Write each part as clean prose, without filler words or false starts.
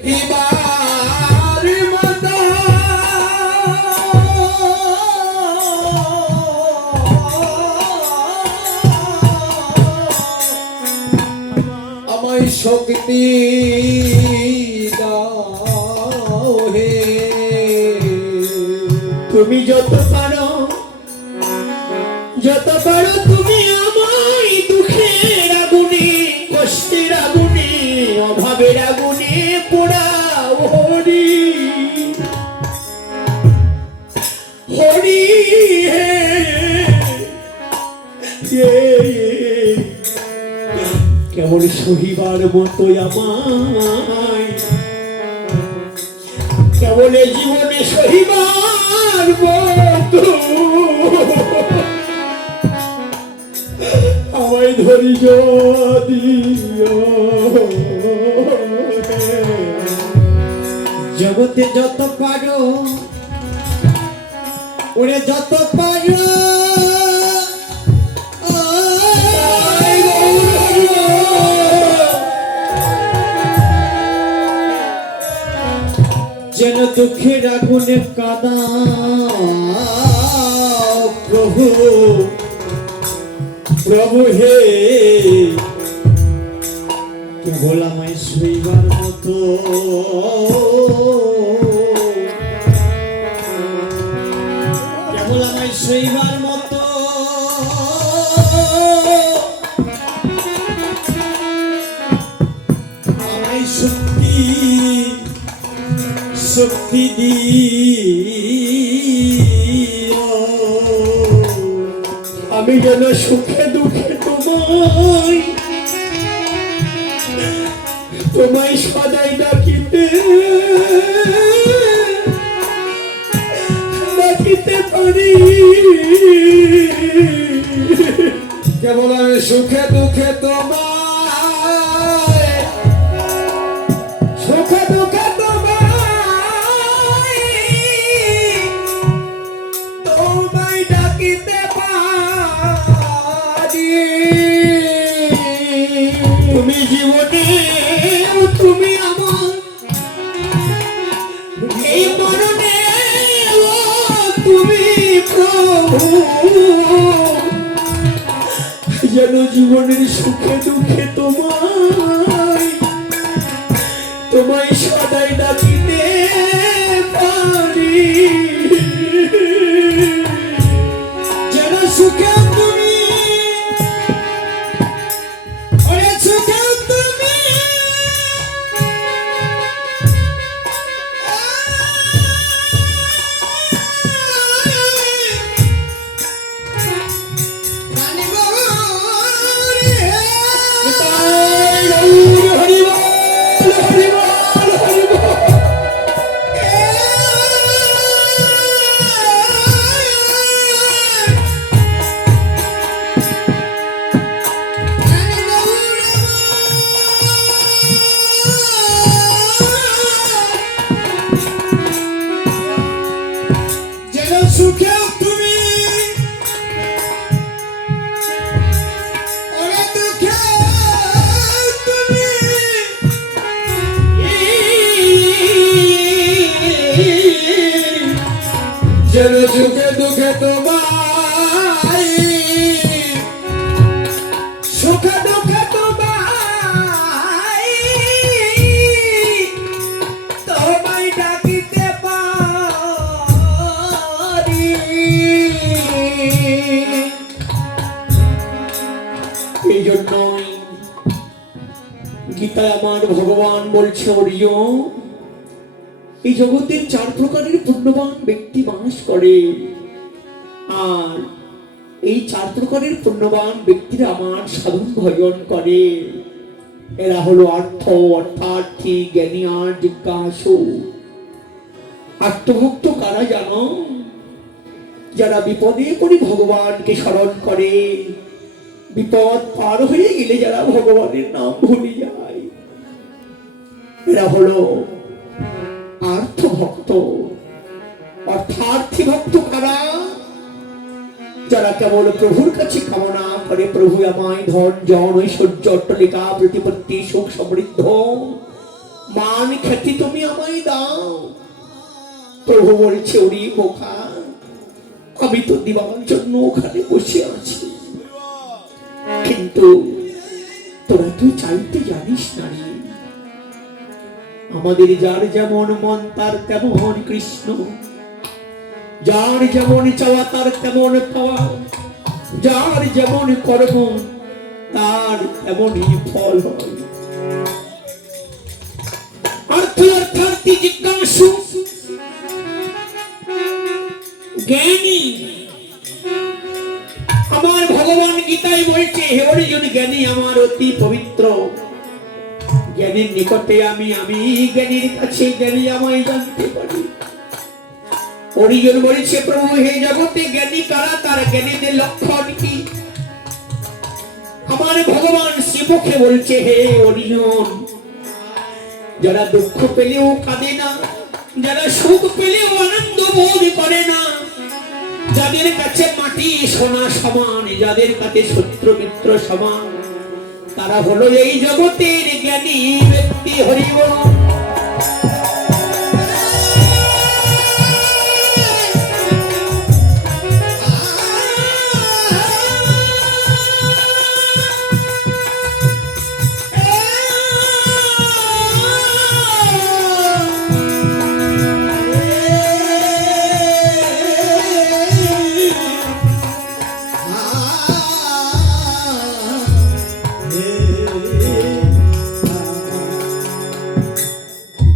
এবার মতো আমায় শক্তি দাও হে। তুমি যত পারো তুমি আমায় দুঃখের আগুনে, কষ্টের আগুনে, অভাবের আগুনে পোড়াও হরি হরি হে। কেবল সহিবার মতো আমায়, কেবল জীবনে সহিবার মতো আমায় ধৈর্য দিও। জগতে যত পারো ওরে যত পারো যেন দুঃখের আগুনে কাঁদাও প্রভু প্রভু হে। কেবল আমায় সইবার মতো কেবল আমায় সইবার মতো আমায় শক্তি শক্তি দিও। আমি যেন সুখে দুঃখে তোমায় সদাই ডাকিতে পারি। কেবল আমি সুখে দুঃখে তোমায় সুখে দুঃখে তোমায় ডাকিতে পারি। তুমি জীবনে তুমি আমার, এই মরণে তুমি প্রভু যেন জীবনের সুখে দুঃখে তোমায় সদাই ডাকিতে পারি। যেন সুখে তুমি ওরে সুখে তুমি সুখে তুমি ওরে দুঃখে তুমি যেন সুখে দুঃখে তোমায় সুখে দুঃখে তোমায় তোমায় ডাকিতে পারি। এই জন্যই গীতায় আমার ভগবান বলছে অর্জুন, এই জগতের 4 প্রকারের পুণ্যবান ব্যক্তি বাস করে, আর এই 4 প্রকারের পুণ্যবান ব্যক্তিরা আমার সাধন ভজন করে। এরা হলো অর্থ, অর্থার্থী, জ্ঞানী আর জিজ্ঞাসু। আত্মভক্ত কারা জানো? যারা বিপদে পড়ে ভগবানকে স্মরণ করে, বিপদ পার হয়ে গেলে যারা ভগবানের নাম ভুলে যায়, এরা হলো আর্থ ভক্ত। অর্থার্থী ভক্ত কারা? যারা কেবল প্রভুর কাছে কামনা করে, প্রভু আমায় ধন জন ঐশ্বর্য অট্টালিকা প্রতিপত্তি সুখ সমৃদ্ধ মান খ্যাতি তুমি আমায় দাও। প্রভু বলছে, ওরে বোকা, আমি তো দিবার জন্য ওখানে বসে আছি, কিন্তু তোরা তুই চাইতে জানিস না রে। আমাদের যার যেমন মন তার তেমন কৃষ্ণ, যার যেমন চাওয়া তার তেমন পাওয়া, যার যেমন কর্ম তার তেমনই ফল হয়। অর্থার্থী জিজ্ঞাসু জ্ঞানী, আমার ভগবান গীতায় বলছে, হে অর্জুন, জ্ঞানী আমার অতি পবিত্র। জ্ঞানীর নিকটে আমি জ্ঞানীর কাছে জ্ঞানী আমায় জানতে পারি। অর্জুন বলছে, প্রভু হে জগতে জ্ঞানী কারা, তার জ্ঞানীদের লক্ষণ কি? আমার ভগবান শ্রীমুখে বলছে, হে অর্জুন, যারা দুঃখ পেলেও কাঁদে না, যারা সুখ পেলেও আনন্দ বোধ করে না, যাদের কাছে মাটি সোনা সমান, যাদের কাছে শত্রু মিত্র সমান, তারা হলো এই জগতের জ্ঞানী ব্যক্তি। হরি বল।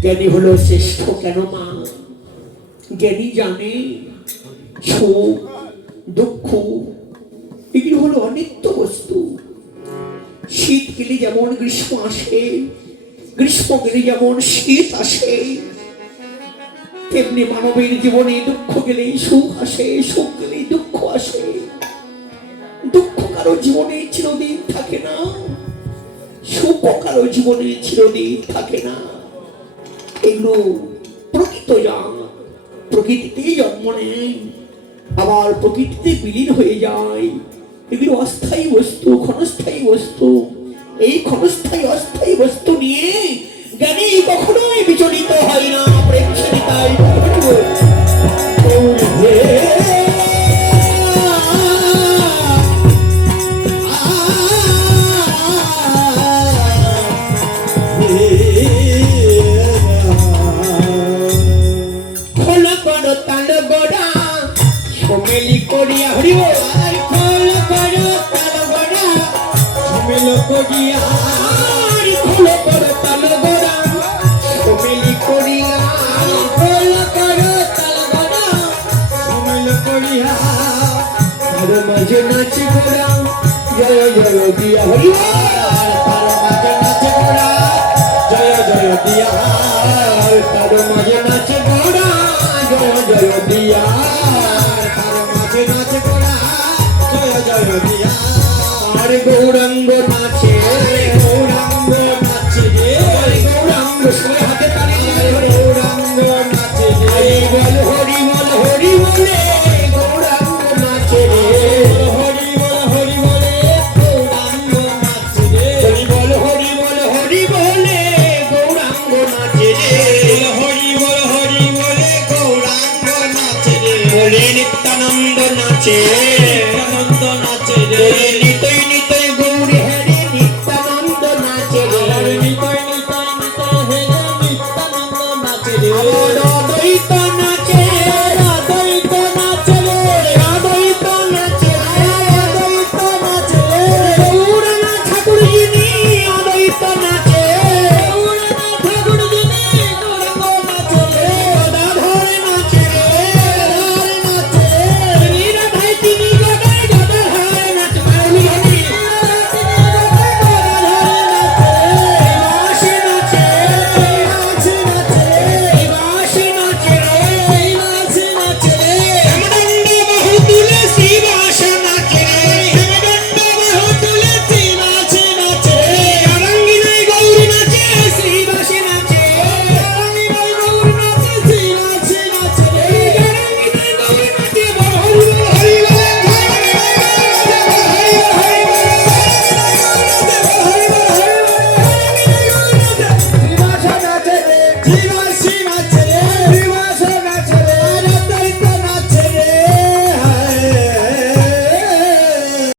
জ্ঞানী হলো শ্রেষ্ঠ। কেন মা? জ্ঞানী জানে সুখ দুঃখ এগুলো হলো অনিত্য বস্তু। শীত গেলে যেমন গ্রীষ্ম আসে, গ্রীষ্ম গেলে যেমন শীত আসে, তেমনি মানবের জীবনে দুঃখ গেলেই সুখ আসে, সুখ গেলেই দুঃখ আসে। দুঃখ কারো জীবনে চিরদিন থাকে না, সুখ কারো জীবনে চিরদিন থাকে না। এগুলো প্রকৃত জান, প্রকৃতিতে জন্ম নেয়, আবার প্রকৃতিতে বিলীন হয়ে যায়। এগুলো অস্থায়ী বস্তু, ক্ষণস্থায়ী বস্তু। এই ক্ষণস্থায়ী অস্থায়ী বস্তু নিয়ে জ্ঞানী কখনোই বিচলিত হয় না। প্রেক্ষিতাই করিয়া হরিব খোল করো তাল গোড়া সমিল করিয়া খোল করো তাল গোড়া সমিল করিয়া খোল করো তাল গোড়া সমিল করিয়া তার মাঝে নাচ গোড়া জয় জয় দিয়া হরিব তার মাঝে নাচ গোড়া জয় জয় দিয়া তার মাঝে নাচ গোড়া জয় জয় দিয়া নাচে গোড়া জয় জয় দিয়া। আর গৌরাঙ্গ নাচে, গৌরাঙ্গ নাচে রে, গৌরাঙ্গ সবাই হাতে তালি দিয়ে গৌরাঙ্গ নাচে রে, বল হরি বল হরি বলে গৌরাঙ্গ নাচে রে, হরি বল হরি বলে গৌরাঙ্গ নাচে রে, হরি বল হরি বল হরি বলে গৌরাঙ্গ নাচে রে, হরি বল হরি বলে গৌরাঙ্গ নাচে রে, বলে নিত্যানন্দ নাচে, নিত্যানন্দ নাচে রে, নিতই নিতই গৌরী হরে নিত্যানন্দ নাচে রে, নিতই নিতই নিতই হরে নিত্যানন্দ নাচে রে, আমার অদ্বৈত